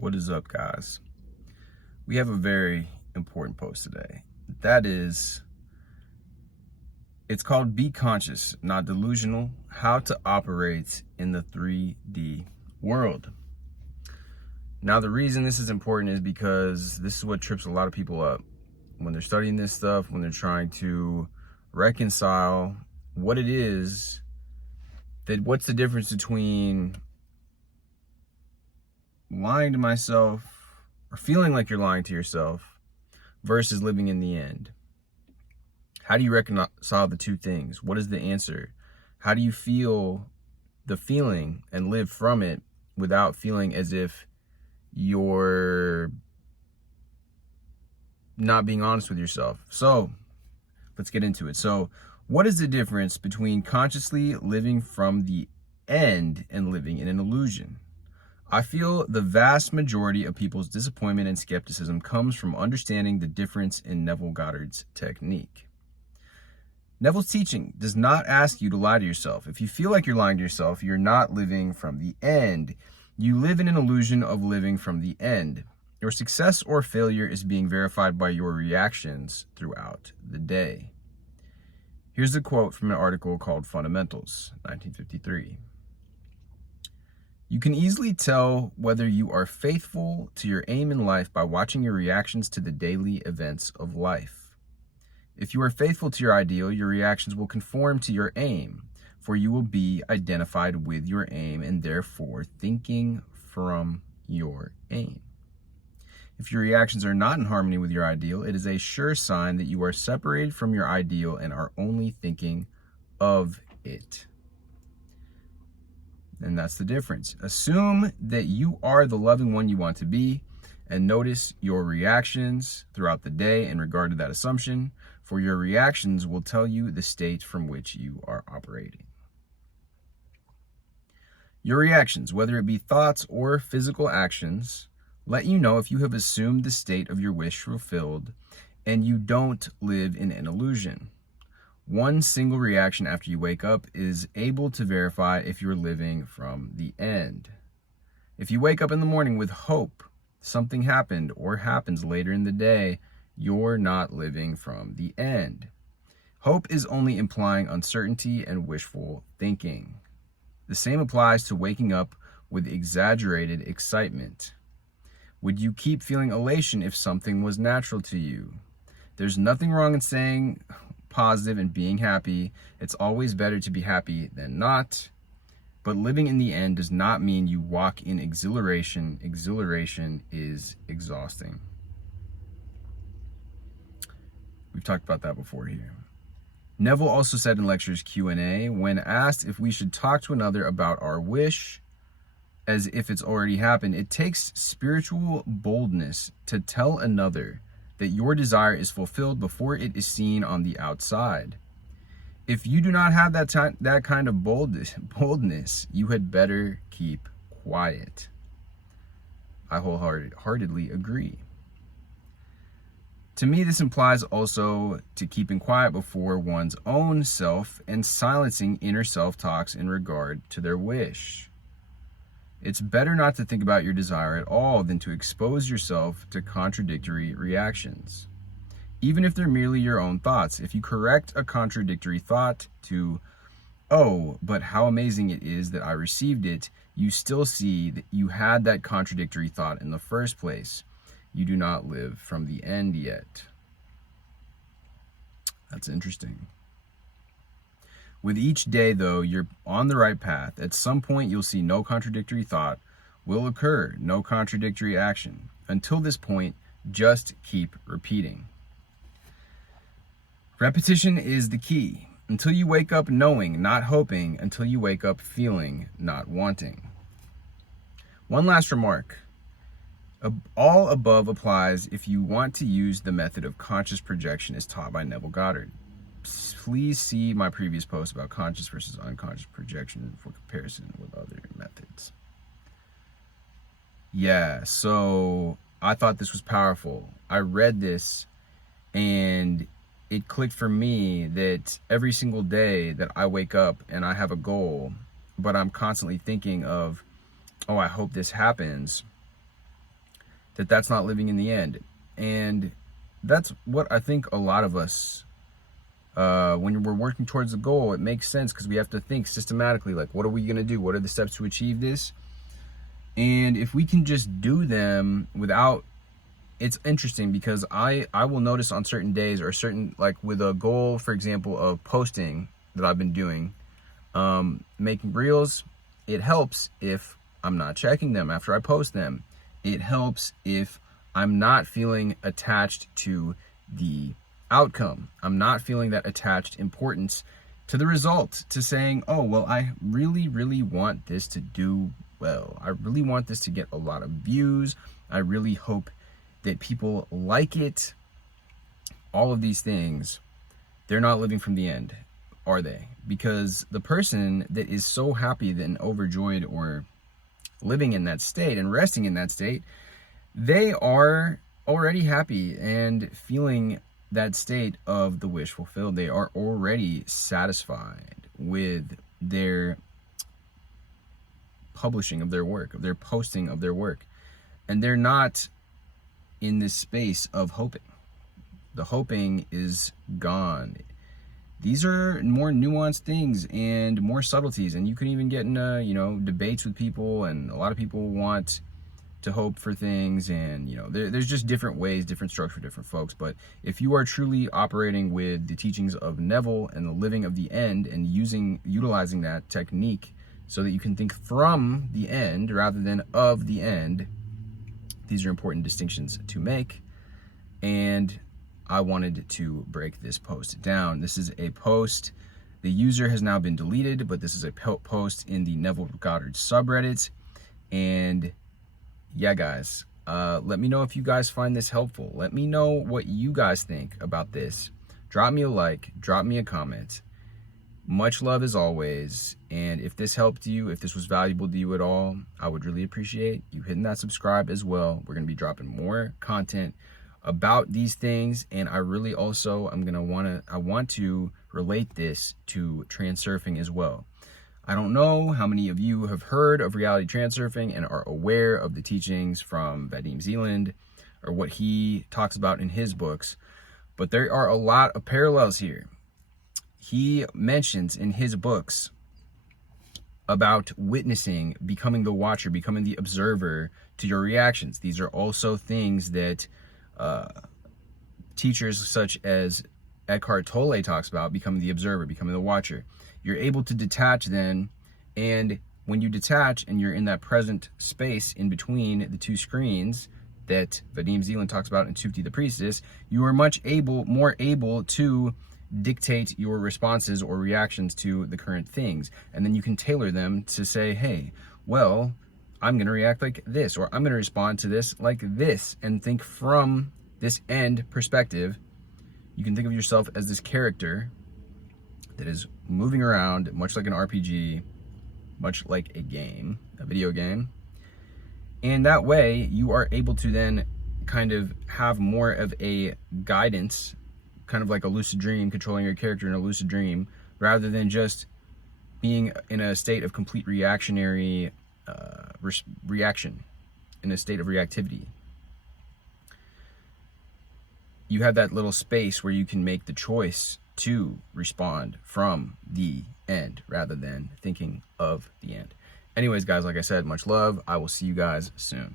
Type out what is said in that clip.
What is up, guys? We have a very important post today. That is, it's called Be Conscious, Not Delusional, How to Operate in the 3D World. Now, the reason this is important is because this is what trips a lot of people up when they're studying this stuff, when they're trying to reconcile what it is, that what's the difference between lying to myself or feeling like you're lying to yourself versus living in the end. How do you reconcile the two things? What is the answer? How do you feel the feeling and live from it without feeling as if you're not being honest with yourself? So let's get into it. So what is the difference between consciously living from the end and living in an illusion? I feel the vast majority of people's disappointment and skepticism comes from understanding the difference in Neville Goddard's technique. Neville's teaching does not ask you to lie to yourself. If you feel like you're lying to yourself, you're not living from the end. You live in an illusion of living from the end. Your success or failure is being verified by your reactions throughout the day. Here's a quote from an article called Fundamentals, 1953. You can easily tell whether you are faithful to your aim in life by watching your reactions to the daily events of life. If you are faithful to your ideal, your reactions will conform to your aim, for you will be identified with your aim and therefore thinking from your aim. If your reactions are not in harmony with your ideal, it is a sure sign that you are separated from your ideal and are only thinking of it. And that's the difference. Assume that you are the loving one you want to be, and notice your reactions throughout the day in regard to that assumption, for your reactions will tell you the state from which you are operating. Your reactions, whether it be thoughts or physical actions, let you know if you have assumed the state of your wish fulfilled and you don't live in an illusion. One single reaction after you wake up is able to verify if you're living from the end. If you wake up in the morning with hope something happened or happens later in the day, you're not living from the end. Hope is only implying uncertainty and wishful thinking. The same applies to waking up with exaggerated excitement. Would you keep feeling elation if something was natural to you? There's nothing wrong in saying positive and being happy. It's always better to be happy than not. But living in the end does not mean you walk in exhilaration. Exhilaration is exhausting. We've talked about that before here. Neville also said in lectures Q&A, when asked if we should talk to another about our wish as if it's already happened, it takes spiritual boldness to tell another that your desire is fulfilled before it is seen on the outside. If you do not have that kind of boldness, you had better keep quiet. I wholeheartedly agree. To me, this implies also to keeping quiet before one's own self and silencing inner self-talks in regard to their wish. It's better not to think about your desire at all than to expose yourself to contradictory reactions. Even if they're merely your own thoughts, if you correct a contradictory thought to, oh, but how amazing it is that I received it, you still see that you had that contradictory thought in the first place. You do not live from the end yet. That's interesting. With each day, though, you're on the right path. At some point, you'll see no contradictory thought will occur, no contradictory action. Until this point, just keep repeating. Repetition is the key. Until you wake up knowing, not hoping, until you wake up feeling, not wanting. One last remark. All above applies if you want to use the method of conscious projection as taught by Neville Goddard. Please see my previous post about conscious versus unconscious projection for comparison with other methods. Yeah, so I thought this was powerful. I read this and it clicked for me that every single day that I wake up and I have a goal, but I'm constantly thinking of, oh, I hope this happens. that's not living in the end. And that's what I think a lot of us, when we're working towards a goal, it makes sense because we have to think systematically, like, what are we going to do? What are the steps to achieve this? And if we can just do them without, it's interesting because I will notice on certain days or certain, like with a goal, for example, of posting that I've been doing, making reels, it helps if I'm not checking them after I post them. It helps if I'm not feeling attached to the outcome. I'm not feeling that attached importance to the result, to saying, oh, well, I really, really want this to do well. I really want this to get a lot of views. I really hope that people like it. All of these things, they're not living from the end, are they? Because the person that is so happy and overjoyed or living in that state and resting in that state, they are already happy and feeling that state of the wish fulfilled. They are already satisfied with their publishing of their work, of their posting of their work. And they're not in this space of hoping. The hoping is gone. These are more nuanced things and more subtleties, and you can even get in debates with people, and a lot of people want to hope for things, and there's just different ways, different structure for different folks. But if you are truly operating with the teachings of Neville and the living of the end, and utilizing that technique so that you can think from the end rather than of the end, these are important distinctions to make. And I wanted to break this post down. This is a post, the user has now been deleted, but this is a post in the Neville Goddard subreddit. And yeah, guys, let me know if you guys find this helpful. Let me know what you guys think about this. Drop me a like, drop me a comment. Much love as always. And if this helped you, if this was valuable to you at all, I would really appreciate you hitting that subscribe as well. We're going to be dropping more content about these things, and I really also I want to relate this to transurfing as well. I don't know how many of you have heard of reality transurfing and are aware of the teachings from Vadim Zeland or what he talks about in his books, but there are a lot of parallels here. He mentions in his books about witnessing, becoming the watcher, becoming the observer to your reactions. These are also things that teachers such as Eckhart Tolle talks about, becoming the observer, becoming the watcher. You're able to detach then, and when you detach and you're in that present space in between the two screens that Vadim Zeland talks about in Tsukti the Priestess, you are more able to dictate your responses or reactions to the current things. And then you can tailor them to say, hey, well, I'm going to react like this, or I'm going to respond to this like this, and think from this end perspective. You can think of yourself as this character that is moving around, much like an RPG, much like a game, a video game. And that way you are able to then kind of have more of a guidance, kind of like a lucid dream, controlling your character in a lucid dream, rather than just being in a state of complete reactionary reaction, in a state of reactivity. You have that little space where you can make the choice to respond from the end rather than thinking of the end. Anyways, guys, like I said, much love. I will see you guys soon.